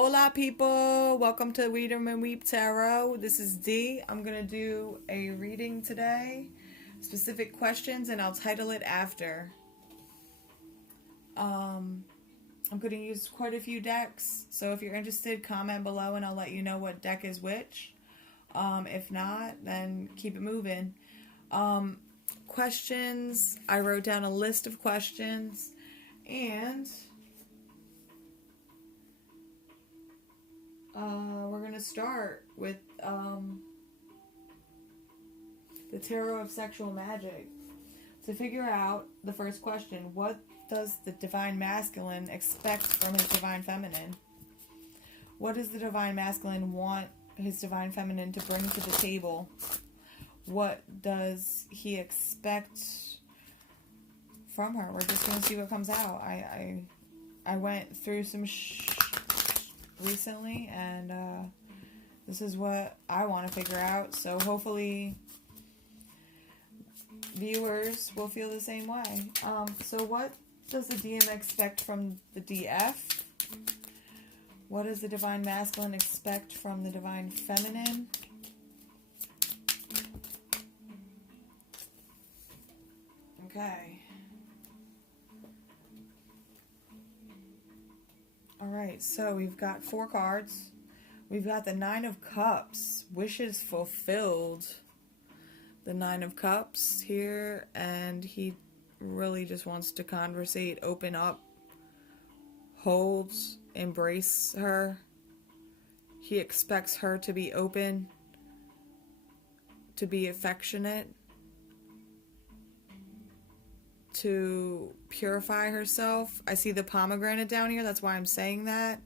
Hola people, welcome to Read 'em and Weep Tarot. This is Dee. I'm going to do a reading today, specific questions, and I'll title it after. I'm going to use quite a few decks, so if you're interested, comment below and I'll let you know what deck is which. If not, then keep it moving. Questions, I wrote down a list of questions, and we're going to start with the Tarot of Sexual Magic. To figure out the first question, what does the Divine Masculine expect from his Divine Feminine? What does the Divine Masculine want his Divine Feminine to bring to the table? What does he expect from her? We're just going to see what comes out. I went through some recently, and this is what I want to figure out, so hopefully viewers will feel the same way. So what does the DM expect from the DF? What does the Divine Masculine expect from the Divine Feminine? Okay. Alright, so we've got 4 cards. We've got the 9 of Cups, wishes fulfilled. The 9 of Cups here, and he really just wants to conversate, open up, hold, embrace her. He expects her to be open, to be affectionate, to purify herself. I see the pomegranate down here, that's why I'm saying that.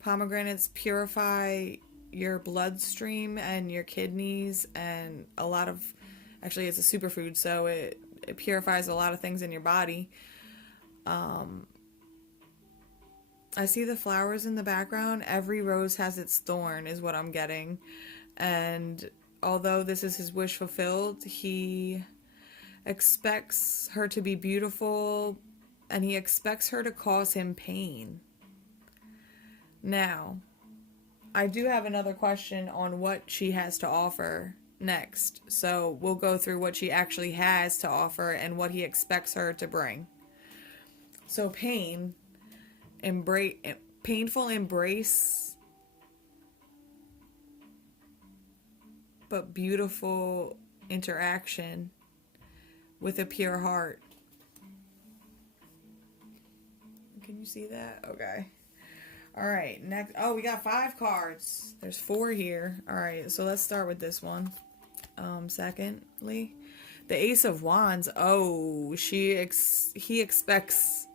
Pomegranates purify your bloodstream and your kidneys, and a lot of, actually it's a superfood, so it purifies a lot of things in your body. I see the flowers in the background. Every rose has its thorn is what I'm getting. And although this is his wish fulfilled, he expects her to be beautiful, and he expects her to cause him pain. Now, I do have another question on what she has to offer next, so we'll go through what she actually has to offer and what he expects her to bring. So pain, painful embrace, but beautiful interaction with a pure heart. Can you see that? Okay. Alright, next. Oh, we got 5 cards. There's 4 here. Alright, so let's start with this one. Secondly, the Ace of Wands. Oh, he expects,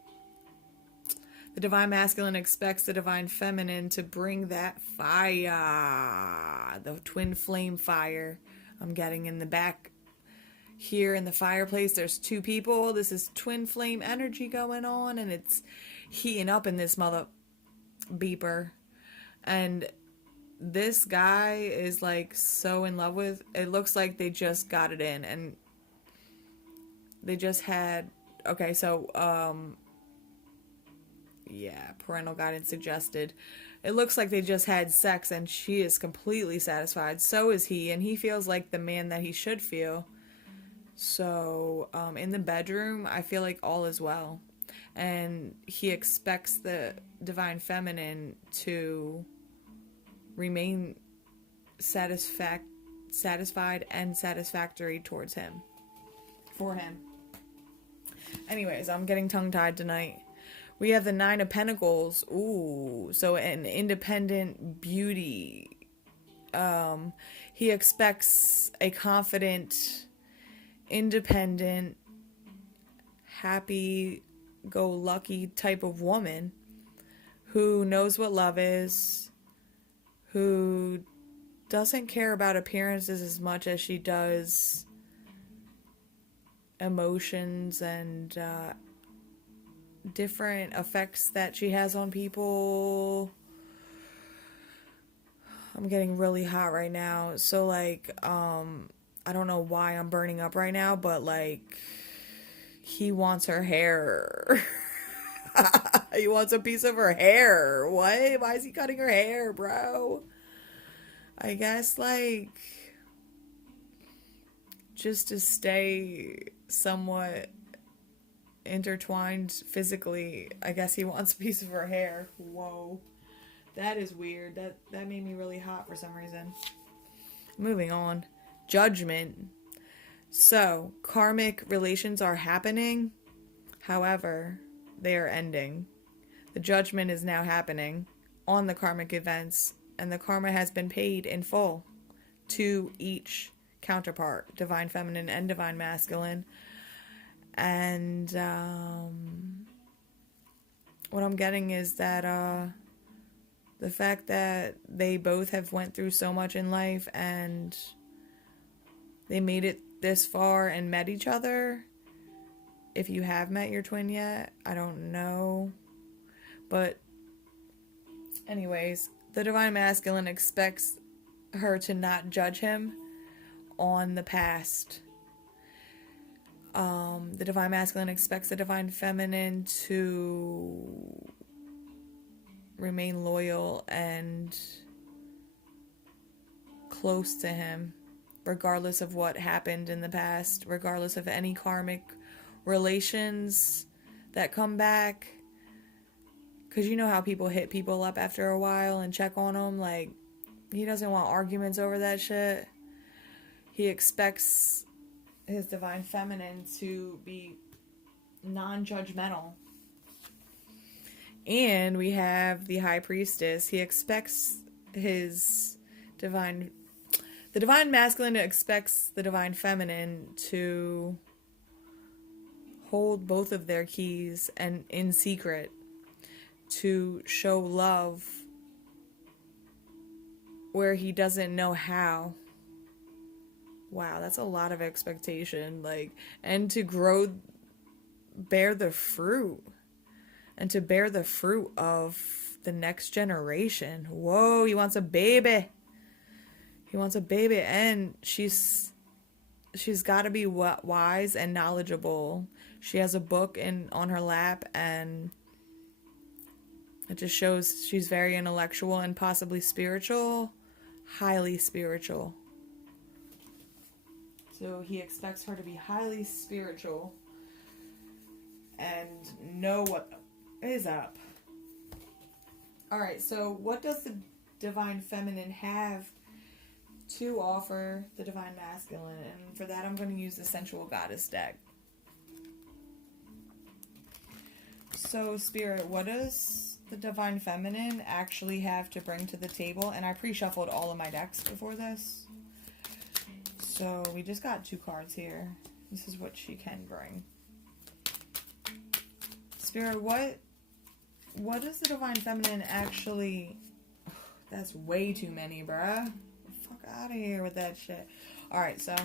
the Divine Masculine expects the Divine Feminine to bring that fire. The twin flame fire. I'm getting in the back here in the fireplace. There's 2 people. This is twin flame energy going on, and it's heating up in this mother beeper. And this guy is like so in love with, it looks like they just got it in, and they just had, okay, so yeah, Parental Guidance Suggested. It looks like they just had sex, and she is completely satisfied. So is he, and he feels like the man that he should feel. So in the bedroom, I feel like all is well, and he expects the Divine Feminine to remain satisfied and satisfactory towards him, for him. Anyways, I'm getting tongue-tied tonight. We have the 9 of Pentacles. Ooh, so an independent beauty. He expects a confident, independent, happy-go-lucky type of woman who knows what love is, who doesn't care about appearances as much as she does emotions and different effects that she has on people. I'm getting really hot right now, so like I don't know why I'm burning up right now, but like he wants her hair. He wants a piece of her hair. What? Why is he cutting her hair, bro? I guess, like, just to stay somewhat intertwined physically, I guess he wants a piece of her hair. Whoa. That is weird. That made me really hot for some reason. Moving on. Judgment. So, karmic relations are happening. However, they are ending. The judgment is now happening on the karmic events, and the karma has been paid in full to each counterpart, divine feminine and divine masculine. And what I'm getting is that the fact that they both have went through so much in life and they made it this far and met each other. If you have met your twin yet, I don't know. But anyways, the divine masculine expects her to not judge him on the past. The divine masculine expects the divine feminine to remain loyal and close to him, regardless of what happened in the past, regardless of any karmic relations that come back. Because you know how people hit people up after a while and check on them? Like, he doesn't want arguments over that shit. He expects his divine feminine to be non-judgmental. And we have the high priestess. He expects the divine masculine expects the divine feminine to hold both of their keys and in secret to show love where he doesn't know how. Wow, that's a lot of expectation. Like, and to bear the fruit. And to bear the fruit of the next generation. Whoa, he wants a baby. He wants a baby, and she's got to be wise and knowledgeable. She has a book on her lap, and it just shows she's very intellectual and possibly spiritual, highly spiritual. So he expects her to be highly spiritual and know what is up. Alright, so what does the divine feminine have to offer the divine masculine? And for that, I'm going to use the sensual goddess deck. So, Spirit, what does the divine feminine actually have to bring to the table? And I pre-shuffled all of my decks before this. So, we just got 2 cards here. This is what she can bring. Spirit, what does the divine feminine actually... That's way too many, bruh. Fuck out of here with that shit. Alright, so...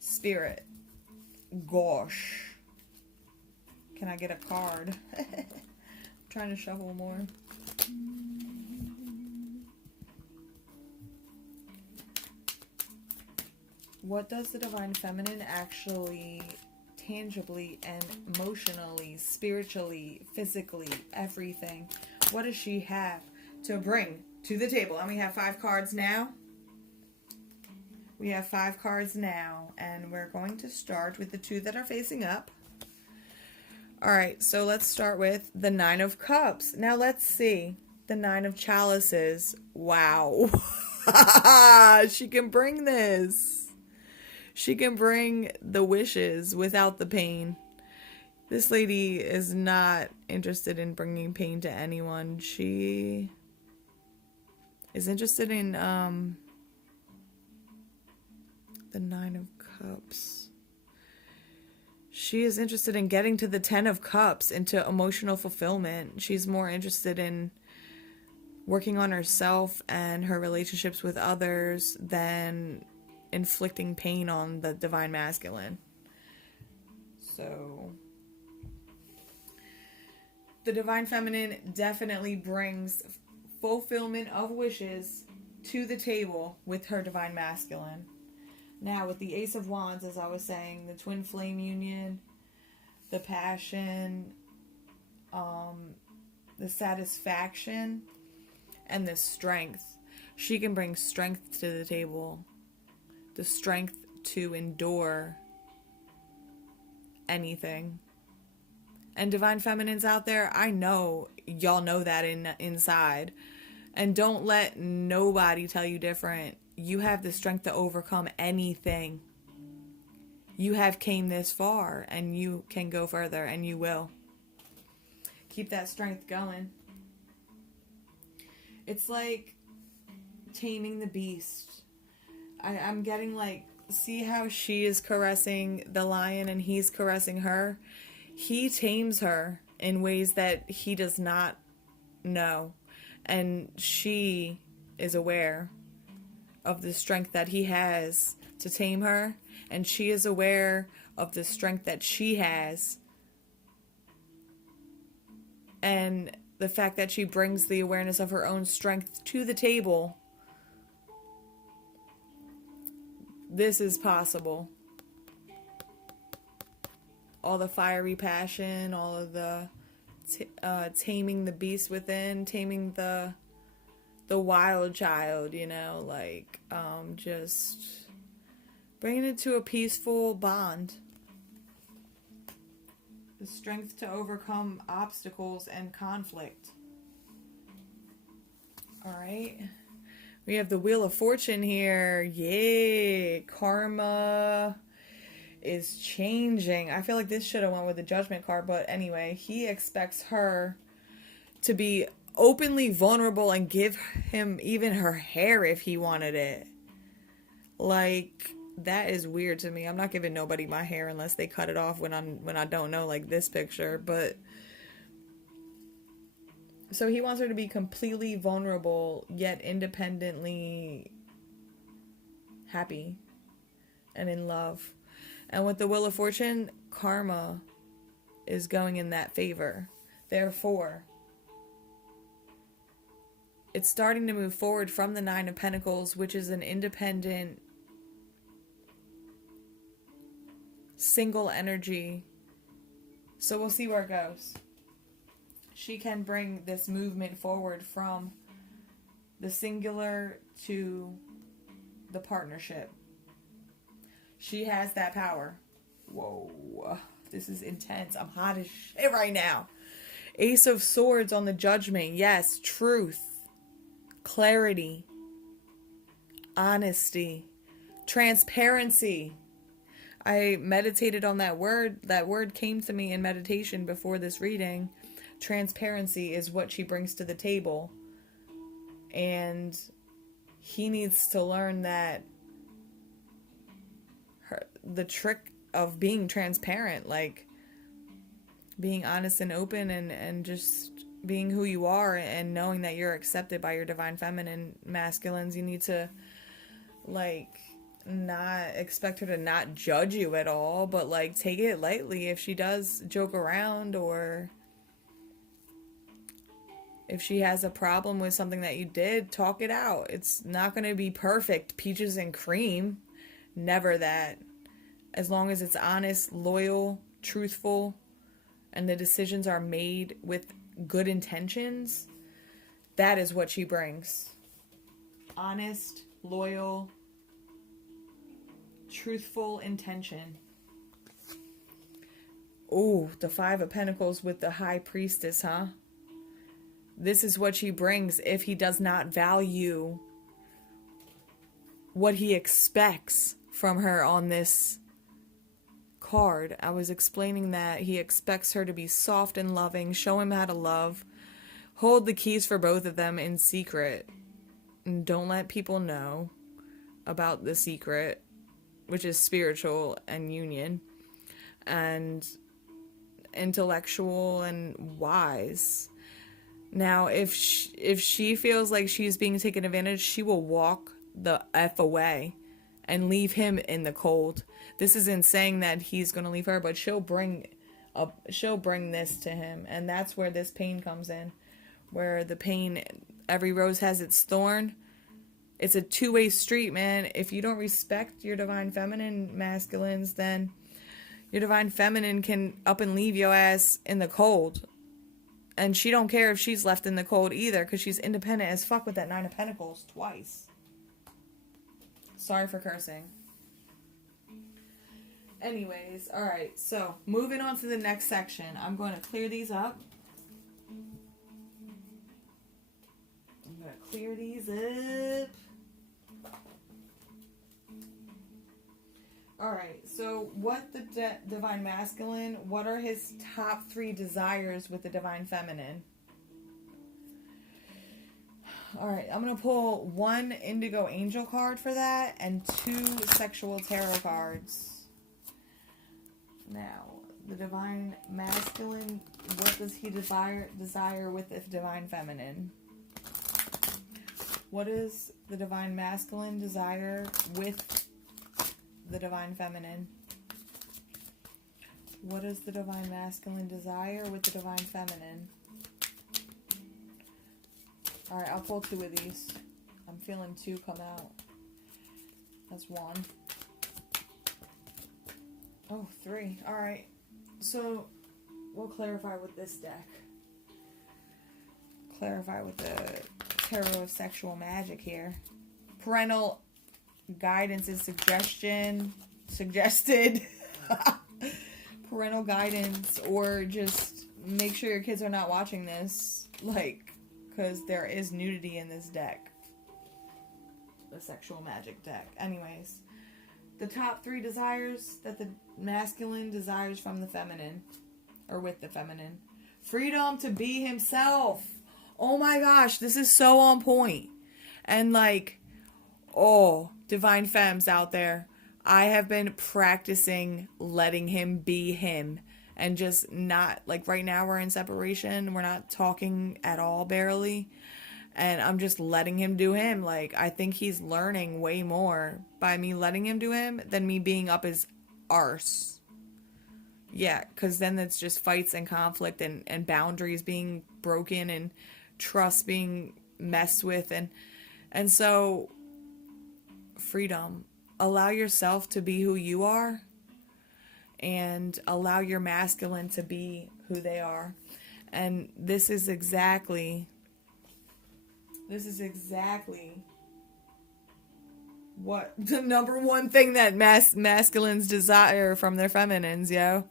Spirit. Gosh. Can I get a card? I'm trying to shuffle more. What does the divine feminine actually tangibly and emotionally, spiritually, physically, everything, what does she have to bring to the table? And we have 5 cards now. We have 5 cards now, and we're going to start with the 2 that are facing up. Alright, so let's start with the 9 of Cups. Now let's see. The 9 of Chalices. Wow. She can bring this. She can bring the wishes without the pain. This lady is not interested in bringing pain to anyone. She is interested in the 9 of Cups. She is interested in getting to the 10 of Cups, into emotional fulfillment. She's more interested in working on herself and her relationships with others than inflicting pain on the divine masculine. So the divine feminine definitely brings fulfillment of wishes to the table with her divine masculine. Now, with the Ace of Wands, as I was saying, the twin flame union, the passion, the satisfaction and the strength. She can bring strength to the table. The strength to endure anything. And divine feminines out there, I know y'all know that inside. And don't let nobody tell you different. You have the strength to overcome anything. You have came this far and you can go further, and you will. Keep that strength going. It's like taming the beast. I'm getting like, see how she is caressing the lion and he's caressing her? He tames her in ways that he does not know. And she is aware of the strength that he has to tame her. And she is aware of the strength that she has. And the fact that she brings the awareness of her own strength to the table. This is possible. All the fiery passion, all of the taming the beast within, taming the wild child, you know, like just bringing it to a peaceful bond. The strength to overcome obstacles and conflict. All right. We have the Wheel of Fortune here. Yay. Karma is changing. I feel like this should have went with the Judgment card, but anyway, he expects her to be openly vulnerable and give him even her hair if he wanted it. Like, that is weird to me. I'm not giving nobody my hair unless they cut it off when I don't know, like this picture, but so he wants her to be completely vulnerable yet independently happy and in love. And with the Wheel of Fortune, karma is going in that favor. Therefore, it's starting to move forward from the Nine of Pentacles, which is an independent, single energy. So we'll see where it goes. She can bring this movement forward from the singular to the partnership. She has that power. Whoa. This is intense. I'm hot as shit right now. Ace of Swords on the Judgment. Yes, truth, clarity, honesty, transparency. I meditated on that word. That word came to me in meditation before this reading. Transparency is what she brings to the table. And he needs to learn that the trick of being transparent, like being honest and open and just being who you are and knowing that you're accepted by your divine feminine masculines. You need to like not expect her to not judge you at all, but like take it lightly if she does joke around, or if she has a problem with something that you did, talk it out. It's not going to be perfect, peaches and cream. Never that. As long as it's honest, loyal, truthful, and the decisions are made with good intentions, that is what she brings. Honest, loyal, truthful intention. Oh, the Five of Pentacles with the High Priestess, huh? This is what she brings if he does not value what he expects from her on this card. I was explaining that he expects her to be soft and loving, show him how to love, hold the keys for both of them in secret, and don't let people know about the secret, which is spiritual and union, and intellectual and wise. Now, if she feels like she's being taken advantage, she will walk the F away and leave him in the cold. This isn't saying that he's going to leave her, but she'll bring this to him. And that's where this pain comes in. Where the pain, every rose has its thorn. It's a two-way street, man. If you don't respect your divine feminine masculines, then your divine feminine can up and leave your ass in the cold. And she don't care if she's left in the cold either, because she's independent as fuck with that 9 of Pentacles twice. Sorry for cursing. Anyways, alright, so moving on to the next section. I'm going to clear these up. I'm going to clear these up. Alright, so what the Divine Masculine, what are his top 3 desires with the Divine Feminine? Alright, I'm going to pull 1 Indigo Angel card for that and 2 Sexual Tarot cards. Now, the Divine Masculine, what does he desire with the Divine Feminine? What is the Divine Masculine desire with the Divine Feminine? What is the Divine Masculine desire with the Divine Feminine? Alright, I'll pull 2 of these. I'm feeling 2 come out. That's 1. Oh, 3. Alright. So, we'll clarify with this deck. Clarify with the Tarot of Sexual Magic here. Parental Guidance is suggested. Parental guidance, or just make sure your kids are not watching this, like, because there is nudity in this deck, the Sexual Magic deck. Anyways, the top 3 desires that the masculine desires from the feminine, or with the feminine: freedom to be himself. Oh my gosh, this is so on point. And like, oh, Divine Femmes out there, I have been practicing letting him be him, and just not, like, right now we're in separation, we're not talking at all, barely, and I'm just letting him do him. Like, I think he's learning way more by me letting him do him than me being up his arse. Yeah, because then it's just fights and conflict and boundaries being broken and trust being messed with, and so freedom. Allow yourself to be who you are, and allow your masculine to be who they are. And this is exactly what the number one thing that masculines desire from their feminines, yo.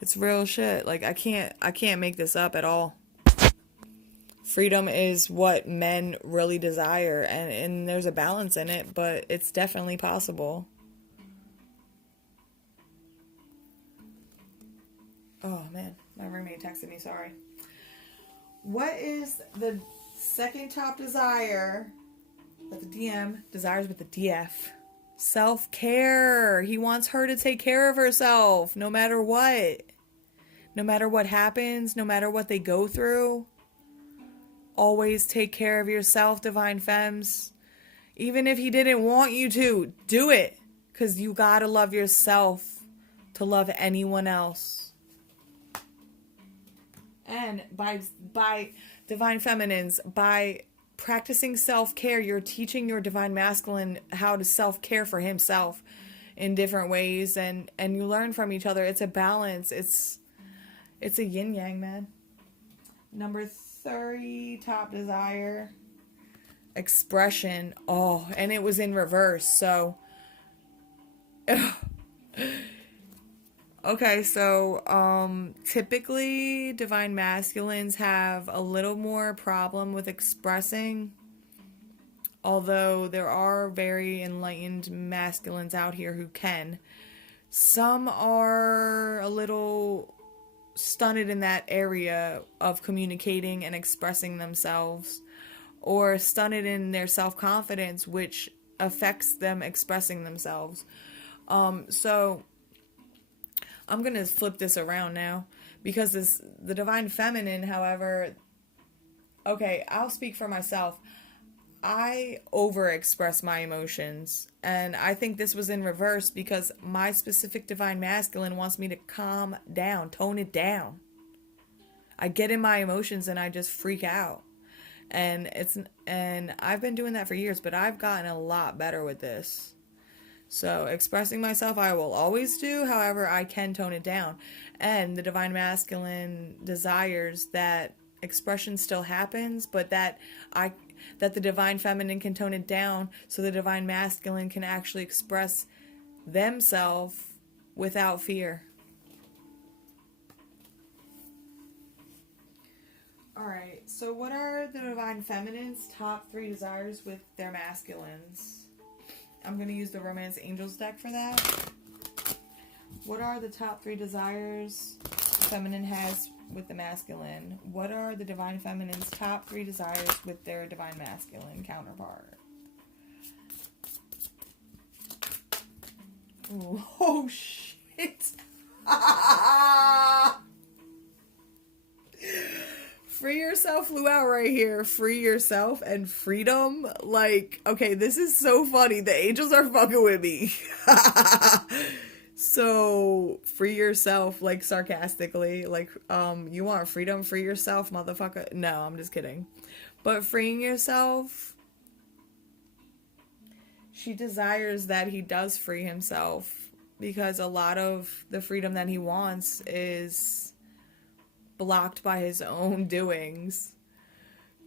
It's real shit. Like, I can't make this up at all. Freedom is what men really desire, and there's a balance in it, but it's definitely possible. Oh man, my roommate texted me, sorry. What is the second top desire that the DM desires with the DF? Self-care. He wants her to take care of herself, no matter what. No matter what happens, no matter what they go through. Always take care of yourself, Divine Femmes. Even if he didn't want you to, do it. Because you gotta love yourself to love anyone else. And by Divine Feminines, by practicing self-care, you're teaching your Divine Masculine how to self-care for himself in different ways. And you learn from each other. It's a balance. It's a yin-yang, man. Number 30, top desire, expression. Oh, and it was in reverse, so okay, so typically Divine Masculines have a little more problem with expressing, although there are very enlightened masculines out here who can. Some are a little stunted in that area of communicating and expressing themselves, or stunted in their self-confidence, which affects them expressing themselves. So I'm gonna flip this around now, because the Divine Feminine, however, okay, I'll speak for myself. I overexpress my emotions, and I think this was in reverse because my specific Divine Masculine wants me to calm down, tone it down. I get in my emotions and I just freak out, and I've been doing that for years, but I've gotten a lot better with this. So expressing myself I will always do, however I can tone it down, and the Divine Masculine desires that expression still happens, but that the divine feminine can tone it down so the divine masculine can actually express themselves without fear. Alright, so what are the divine feminine's top 3 desires with their masculines? I'm going to use the Romance Angels deck for that. What are the top 3 desires the feminine has with the masculine? What are the divine feminine's top 3 desires with their divine masculine counterpart? Ooh, oh shit. Free yourself flew out right here. Free yourself and freedom. Like, okay, this is so funny. The angels are fucking with me. So, free yourself, like, sarcastically. Like, you want freedom? Free yourself, motherfucker. No, I'm just kidding. But freeing yourself, she desires that he does free himself. Because a lot of the freedom that he wants is blocked by his own doings.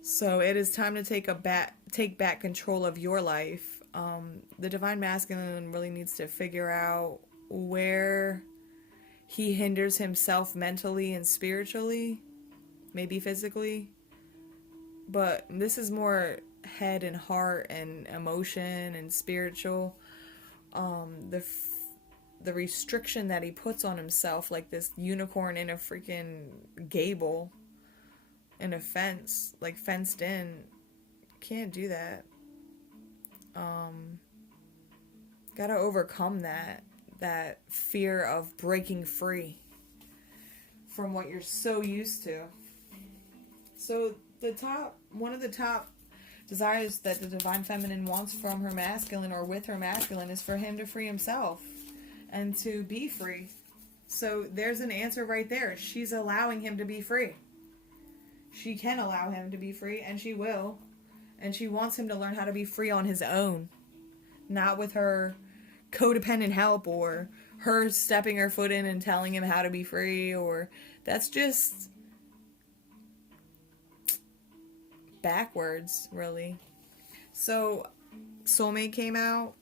So it is time to take back control of your life. The divine masculine really needs to figure out where he hinders himself mentally and spiritually, maybe physically, but this is more head and heart and emotion and spiritual. The restriction that he puts on himself, like this unicorn in a freaking gable in a fence, like fenced in, can't do that. Gotta overcome that fear of breaking free from what you're so used to. So one of the top desires that the divine feminine wants from her masculine or with her masculine is for him to free himself and to be free. So there's an answer right there. She's allowing him to be free. She can allow him to be free, and she will. And she wants him to learn how to be free on his own. Not with her codependent help or her stepping her foot in and telling him how to be free, or that's just backwards, really. So, soulmate came out.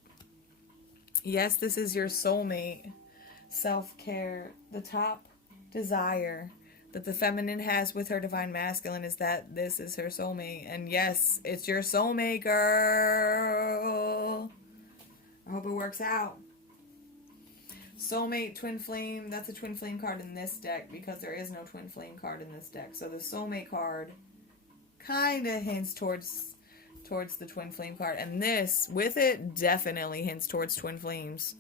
Yes, this is your soulmate. Self-care. The top desire that the feminine has with her divine masculine is that this is her soulmate. And yes, it's your soulmate, girl. I hope it works out. Soulmate, twin flame. That's a twin flame card in this deck because there is no twin flame card in this deck. So the soulmate card kind of hints towards the twin flame card. And this, with it, definitely hints towards twin flames.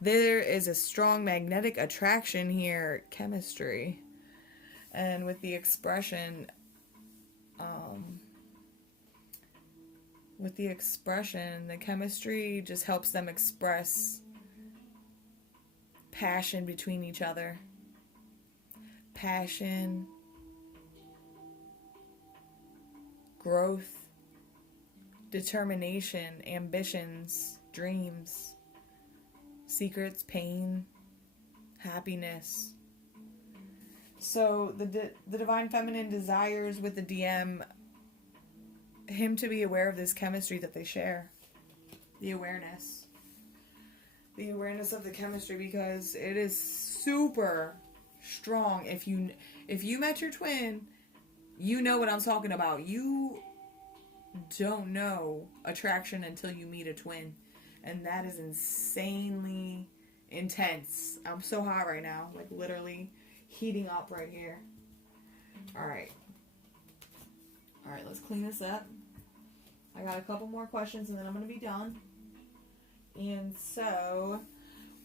There is a strong magnetic attraction here. Chemistry. And with the expression, the chemistry just helps them express passion between each other. Passion, growth, determination, ambitions, dreams, secrets, pain, happiness. So the divine feminine desires with the DM him to be aware of this chemistry that they share. The awareness of the chemistry, because it is super strong. If you met your twin, you know what I'm talking about. You don't know attraction until you meet a twin, and that is insanely intense. I'm so hot right now, like literally heating up right here. Alright, let's clean this up. I got a couple more questions and then I'm going to be done. And so,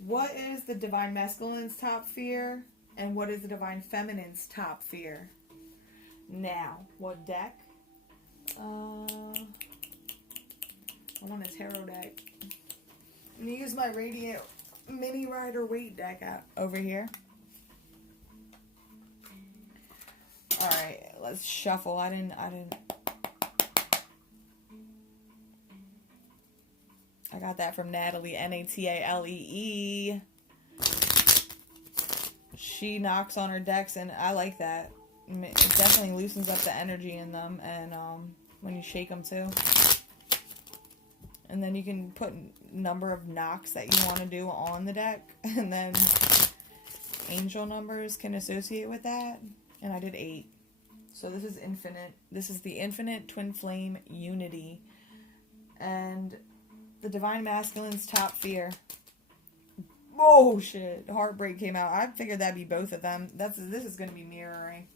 what is the divine masculine's top fear? And what is the divine feminine's top fear? Now, what deck? I want a tarot deck. I'm going to use my Radiant Mini Rider Weight deck over here. Alright, let's shuffle. I got that from Natalie, Natalee. She knocks on her decks, and I like that. it definitely loosens up the energy in them, and when you shake them too. And then you can put number of knocks that you want to do on the deck, and then angel numbers can associate with that. And I did 8. So this is infinite. This is the infinite twin flame unity. And the divine masculine's top fear. Oh shit, heartbreak came out. I figured that'd be both of them. This is going to be mirroring.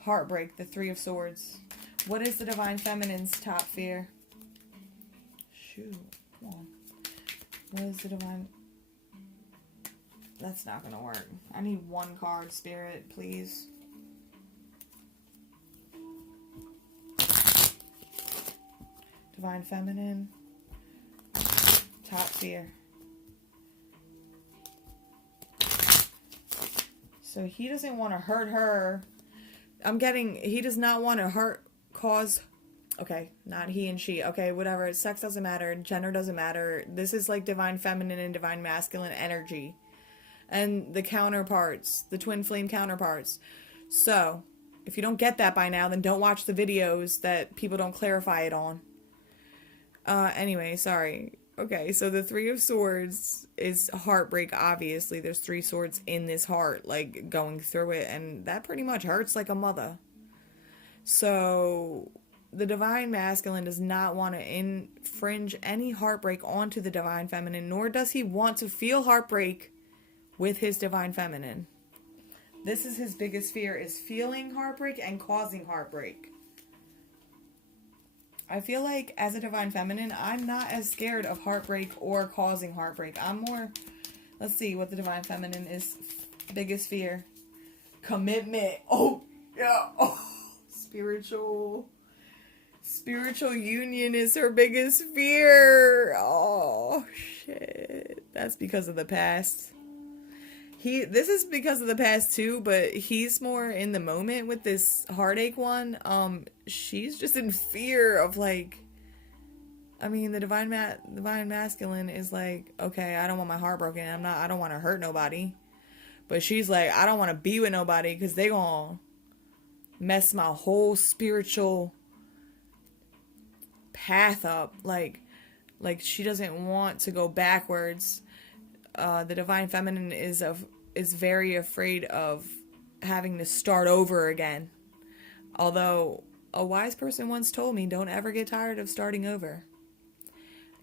Heartbreak, the 3 of swords. What is the divine feminine's top fear? Shoot, come on. What is the divine... That's not going to work. I need 1 card, Spirit, please. Divine feminine. Top fear. So he doesn't want to hurt her. I'm getting, he does not want to cause, okay, not he and she, okay, whatever, sex doesn't matter, gender doesn't matter. This is like divine feminine and divine masculine energy. And the counterparts, the twin flame counterparts. So, if you don't get that by now, then don't watch the videos that people don't clarify it on. Anyway, sorry. Okay, so the 3 of swords is heartbreak, obviously. There's 3 swords in this heart, like, going through it, and that pretty much hurts like a mother. So, the divine masculine does not want to infringe any heartbreak onto the divine feminine, nor does he want to feel heartbreak with his divine feminine. This is his biggest fear, is feeling heartbreak and causing heartbreak. I feel like as a divine feminine, I'm not as scared of heartbreak or causing heartbreak. I'm more, let's see what the divine feminine is biggest fear. Commitment. Oh, yeah. Oh, spiritual union is her biggest fear. Oh, shit. That's because of the past. This is because of the past too, but he's more in the moment with this heartache one. She's just in fear of, like, I mean, the divine masculine is like, okay, I don't want my heart broken. I don't want to hurt nobody. But she's like, I don't want to be with nobody because they gonna mess my whole spiritual path up. Like she doesn't want to go backwards. The divine feminine is very afraid of having to start over again. Although a wise person once told me, don't ever get tired of starting over.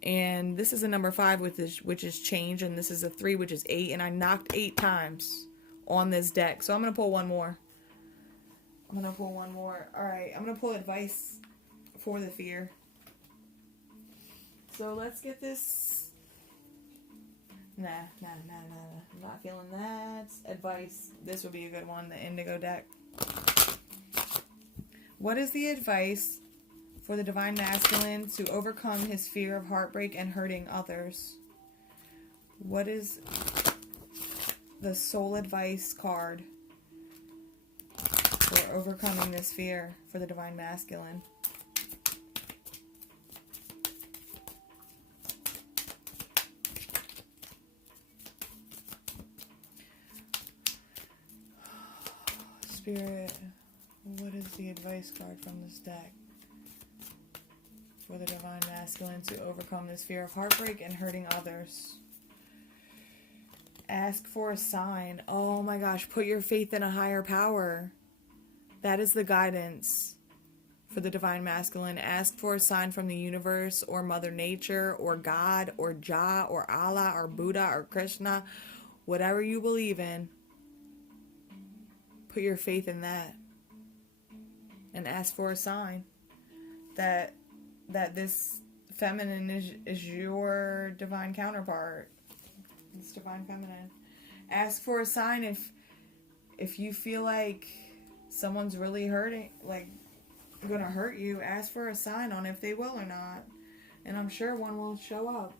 And this is a number 5, which is change, and this is a 3, which is 8, and I knocked 8 times on this deck. So I'm going to pull one more. Alright, I'm going to pull advice for the fear. So let's get this. Nah. I'm not feeling that. Advice. This would be a good one, the indigo deck. What is the advice for the divine masculine to overcome his fear of heartbreak and hurting others? What is the soul advice card for overcoming this fear for the divine masculine? Spirit, what is the advice card from this deck for the divine masculine to overcome this fear of heartbreak and hurting others? Ask for a sign. Oh my gosh, put your faith in a higher power. That is the guidance for the divine masculine. Ask for a sign from the universe or Mother Nature or God or Jah or Allah or Buddha or Krishna, whatever you believe in. Put your faith in that and ask for a sign that this feminine is your divine counterpart. It's divine feminine. Ask for a sign if you feel like someone's really hurting, like gonna hurt you. Ask for a sign on if they will or not, and I'm sure one will show up.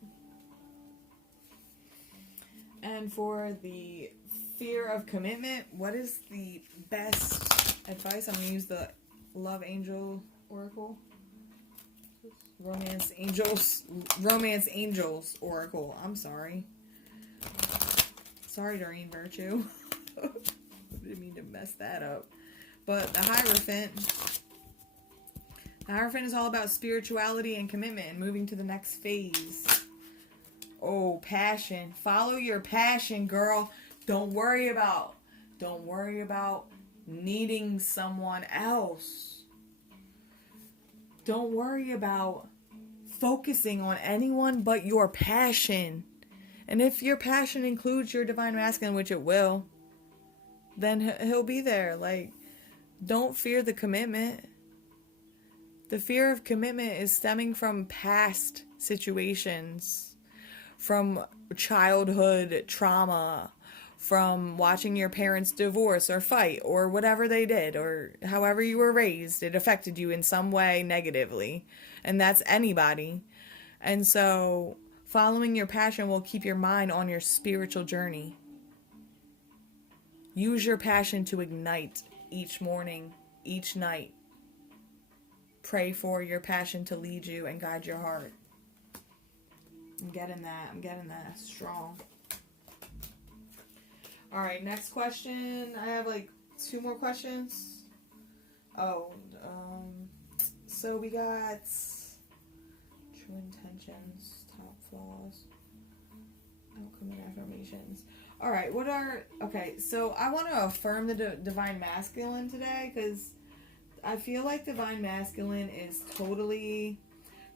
And for the fear of commitment, what is the best advice? I'm going to use the Love Angel Oracle. Romance Angels Oracle. I'm sorry. Sorry, Doreen Virtue. I didn't mean to mess that up. But the Hierophant is all about spirituality and commitment and moving to the next phase. Oh, passion. Follow your passion, girl. Don't worry about needing someone else. Don't worry about focusing on anyone but your passion. And if your passion includes your divine masculine, which it will, then he'll be there. Like, don't fear the commitment. The fear of commitment is stemming from past situations, from childhood trauma, from watching your parents divorce or fight or whatever they did, or however you were raised. It affected you in some way negatively, and that's anybody. And so following your passion will keep your mind on your spiritual journey. Use your passion to ignite each morning, each night. Pray for your passion to lead you and guide your heart. I'm getting that strong. All right, next question. I have like 2 more questions. So we got true intentions, top flaws, outcome and affirmations. All right, so I want to affirm the divine masculine today, because I feel like divine masculine is totally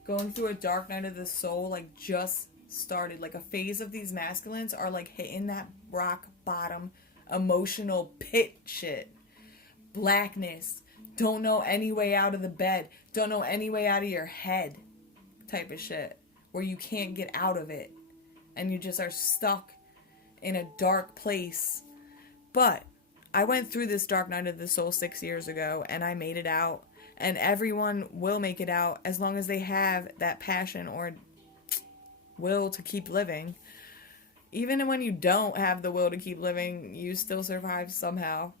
going through a dark night of the soul, like just started. Like a phase of these masculines are like hitting that rock bottom emotional pit shit. Blackness. Don't know any way out of the bed. Don't know any way out of your head type of shit. Where you can't get out of it. And you just are stuck in a dark place. But I went through this dark night of the soul 6 years ago, and I made it out. And everyone will make it out as long as they have that passion or will to keep living. Even when you don't have the will to keep living, you still survive somehow.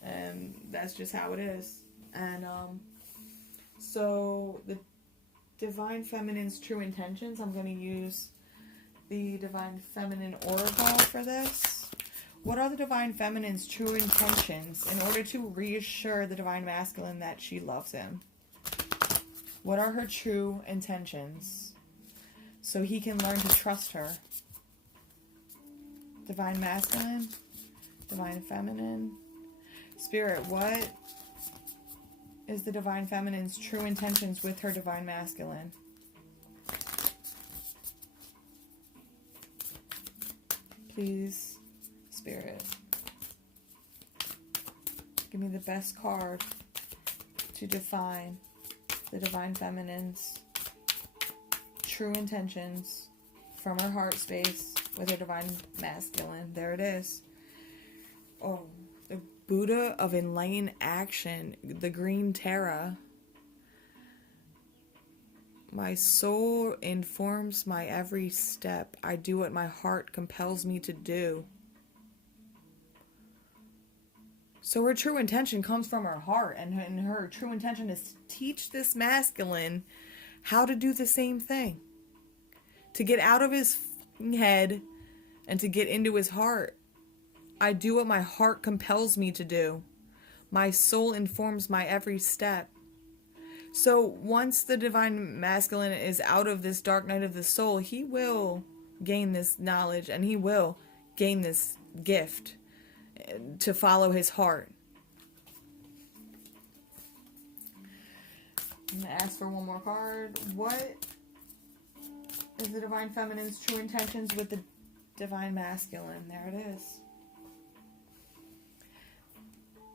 And that's just how it is. And so the Divine Feminine's true intentions, I'm going to use the Divine Feminine Oracle for this. What are the Divine Feminine's true intentions in order to reassure the Divine Masculine that she loves him? What are her true intentions so he can learn to trust her? Divine Masculine, Divine Feminine. Spirit, what is the Divine Feminine's true intentions with her Divine Masculine? Please, Spirit, give me the best card to define the Divine Feminine's true intentions from her heart space with her Divine Masculine. There it is. Oh, the Buddha of Enlightened Action, the Green Terra. My soul informs my every step. I do what my heart compels me to do. So her true intention comes from her heart, and her true intention is to teach this masculine how to do the same thing. To get out of his head and to get into his heart. I do what my heart compels me to do. My soul informs my every step. So once the Divine Masculine is out of this dark night of the soul, he will gain this knowledge and he will gain this gift to follow his heart. I'm going to ask for one more card. What is the Divine Feminine's true intentions with the Divine Masculine? There it is.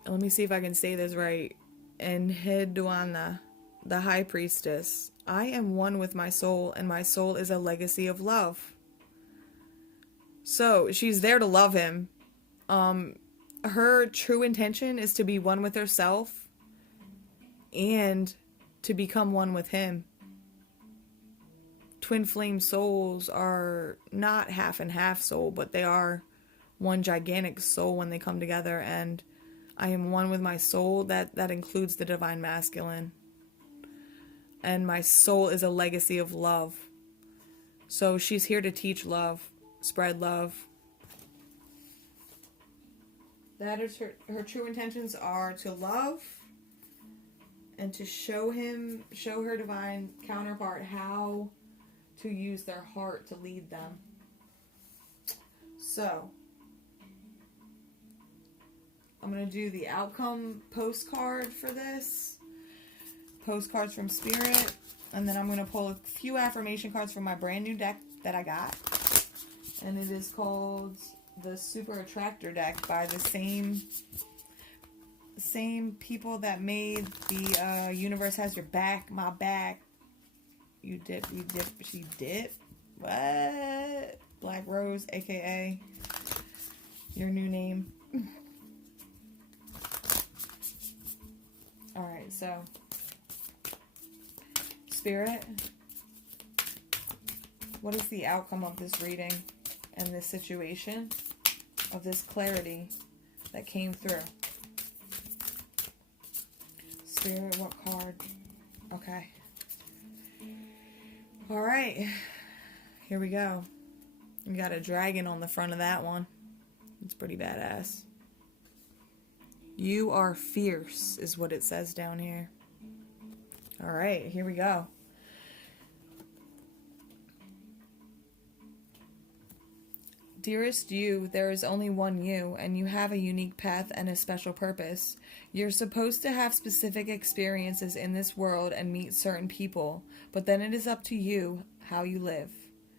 Let me see if I can say this right. Enheduanna, the High Priestess. I am one with my soul, and my soul is a legacy of love. So, she's there to love him. Her true intention is to be one with herself and to become one with him. Twin flame souls are not half and half soul, but they are one gigantic soul when they come together, and I am one with my soul. That includes the Divine Masculine. And my soul is a legacy of love. So she's here to teach love, spread love. That is her true intentions are to love and to show her divine counterpart how to use their heart to lead them. So, I'm going to do the outcome postcard for this. Postcards from Spirit. And then I'm going to pull a few affirmation cards from my brand new deck that I got. And it is called the Super Attractor deck by the same people that made the Universe Has Your Back, My Back. You dip, she dip. What? Black Rose, aka your new name. Alright, so Spirit, what is the outcome of this reading and this situation, of this clarity that came through? Spirit, what card? Okay. Alright. Here we go. We got a dragon on the front of that one. It's pretty badass. You are fierce, is what it says down here. Alright, here we go. Dearest you, there is only one you, and you have a unique path and a special purpose. You're supposed to have specific experiences in this world and meet certain people, but then it is up to you how you live,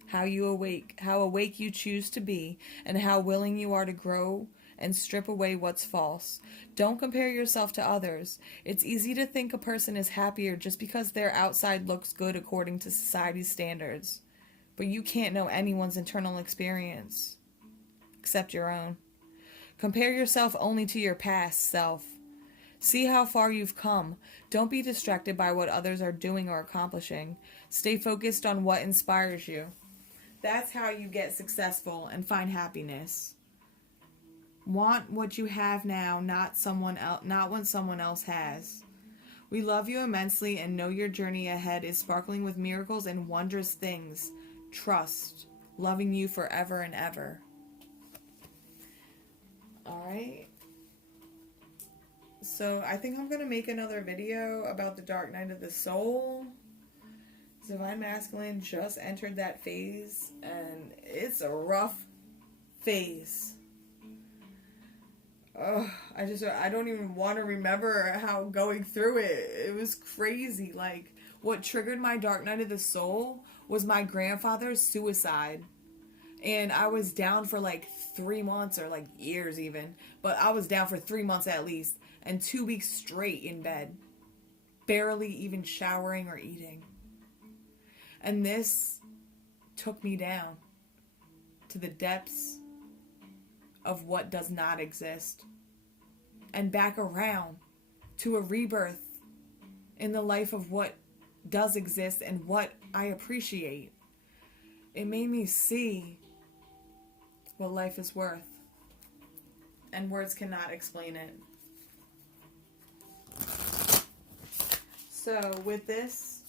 how awake you choose to be, and how willing you are to grow and strip away what's false. Don't compare yourself to others. It's easy to think a person is happier just because their outside looks good according to society's standards. But you can't know anyone's internal experience except your own. Compare yourself only to your past self. See how far you've come. Don't be distracted by what others are doing or accomplishing. Stay focused on what inspires you. That's how you get successful and find happiness. Want what you have now, not what someone else has. We love you immensely and know your journey ahead is sparkling with miracles and wondrous things. Trust. Loving you forever and ever. Alright. So I think I'm going to make another video about the dark night of the soul. Divine Masculine just entered that phase, and it's a rough phase. I don't even want to remember how going through it. It was crazy. Like, what triggered my dark night of the soul was my grandfather's suicide. And I was down for like 3 months, or like years even. But I was down for 3 months at least. And 2 weeks straight in bed. Barely even showering or eating. And this took me down to the depths of what does not exist. And back around to a rebirth in the life of what does exist and what I appreciate. It made me see what life is worth. And words cannot explain it. So with this,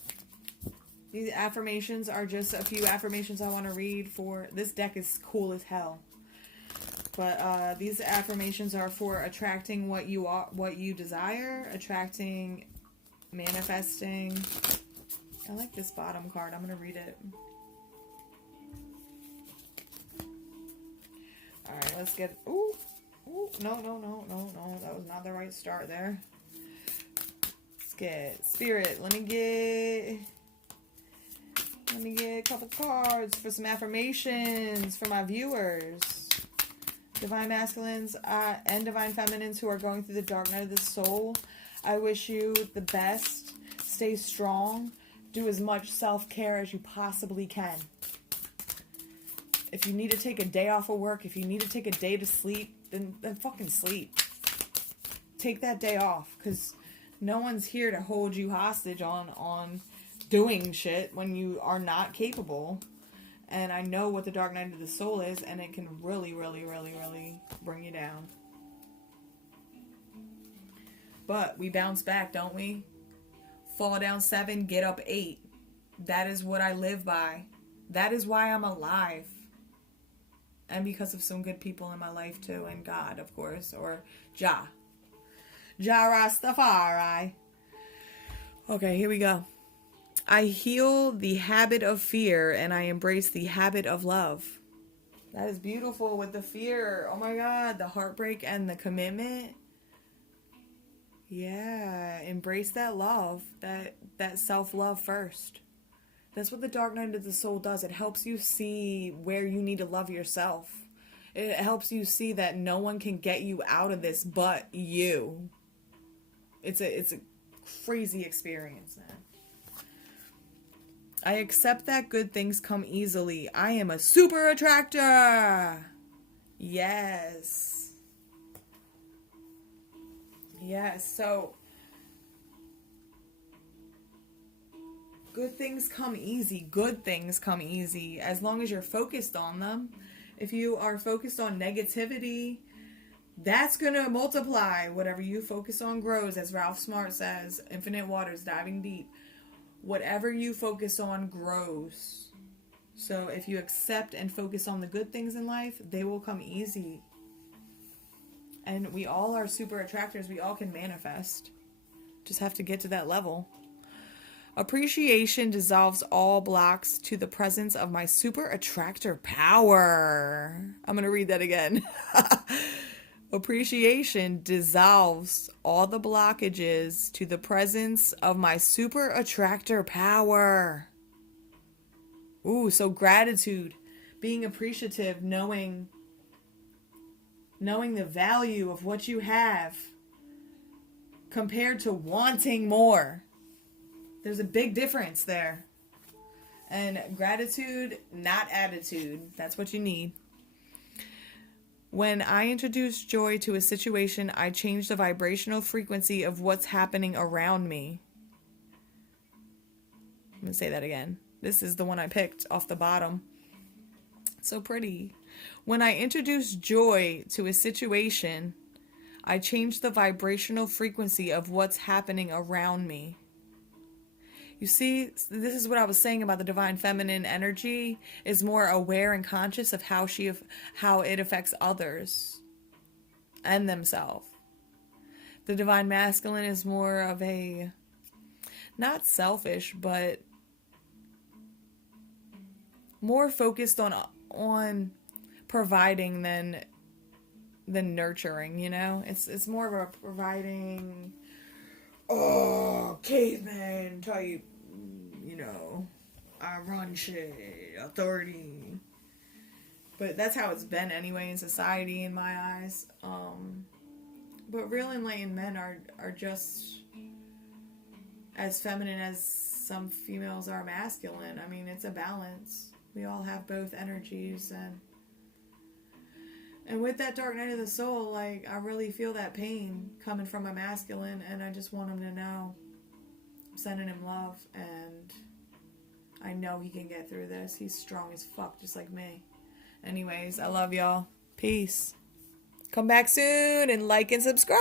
these affirmations are just a few affirmations I want to read for. This deck is cool as hell. But these affirmations are for attracting what you desire, attracting, manifesting. I like this bottom card. I'm going to read it. Alright, let's get... Ooh, no. That was not the right start there. Let's get Spirit. Let me get a couple cards for some affirmations for my viewers. Divine Masculines and Divine Feminines who are going through the dark night of the soul. I wish you the best. Stay strong. Do as much self-care as you possibly can. If you need to take a day off of work, if you need to take a day to sleep, then fucking sleep. Take that day off, because no one's here to hold you hostage on doing shit when you are not capable. And I know what the dark night of the soul is, and it can really, really, really, really bring you down. But we bounce back, don't we? Fall down 7, get up 8. That is what I live by. That is why I'm alive. And because of some good people in my life too, and God, of course, or Jah Rastafari. Okay, here we go. I heal the habit of fear and I embrace the habit of love. That is beautiful with the fear. Oh my God, the heartbreak and the commitment. Yeah, embrace that love, that self-love first. That's what the Dark Night of the Soul does. It helps you see where you need to love yourself. It helps you see that no one can get you out of this but you. It's a crazy experience, man. I accept that good things come easily. I am a super attractor. Yes. Yes, so good things come easy. Good things come easy as long as you're focused on them. If you are focused on negativity, that's going to multiply. Whatever you focus on grows, as Ralph Smart says, infinite waters, diving deep. Whatever you focus on grows. So if you accept and focus on the good things in life, they will come easy. And we all are super attractors. We all can manifest. Just have to get to that level. Appreciation dissolves all blocks to the presence of my super attractor power. I'm going to read that again. Appreciation dissolves all the blockages to the presence of my super attractor power. Ooh, so gratitude, being appreciative, knowing the value of what you have compared to wanting more. There's a big difference there. And gratitude, not attitude. That's what you need. When I introduce joy to a situation, I change the vibrational frequency of what's happening around me. I'm going to say that again. This is the one I picked off the bottom. So pretty. When I introduce joy to a situation, I change the vibrational frequency of what's happening around me. You see, this is what I was saying about the divine feminine energy is more aware and conscious of how it affects others and themselves. The divine masculine is more of a, not selfish, but more focused on providing than nurturing, you know? It's more of a providing, caveman type, you know, I run shit, authority. But that's how it's been anyway in society in my eyes. But real enlightened men are just as feminine as some females are masculine. I mean, it's a balance. We all have both energies, and with that dark night of the soul, like, I really feel that pain coming from a masculine, and I just want him to know I'm sending him love, and I know he can get through this. He's strong as fuck, just like me. Anyways, I love y'all. Peace. Come back soon and like and subscribe.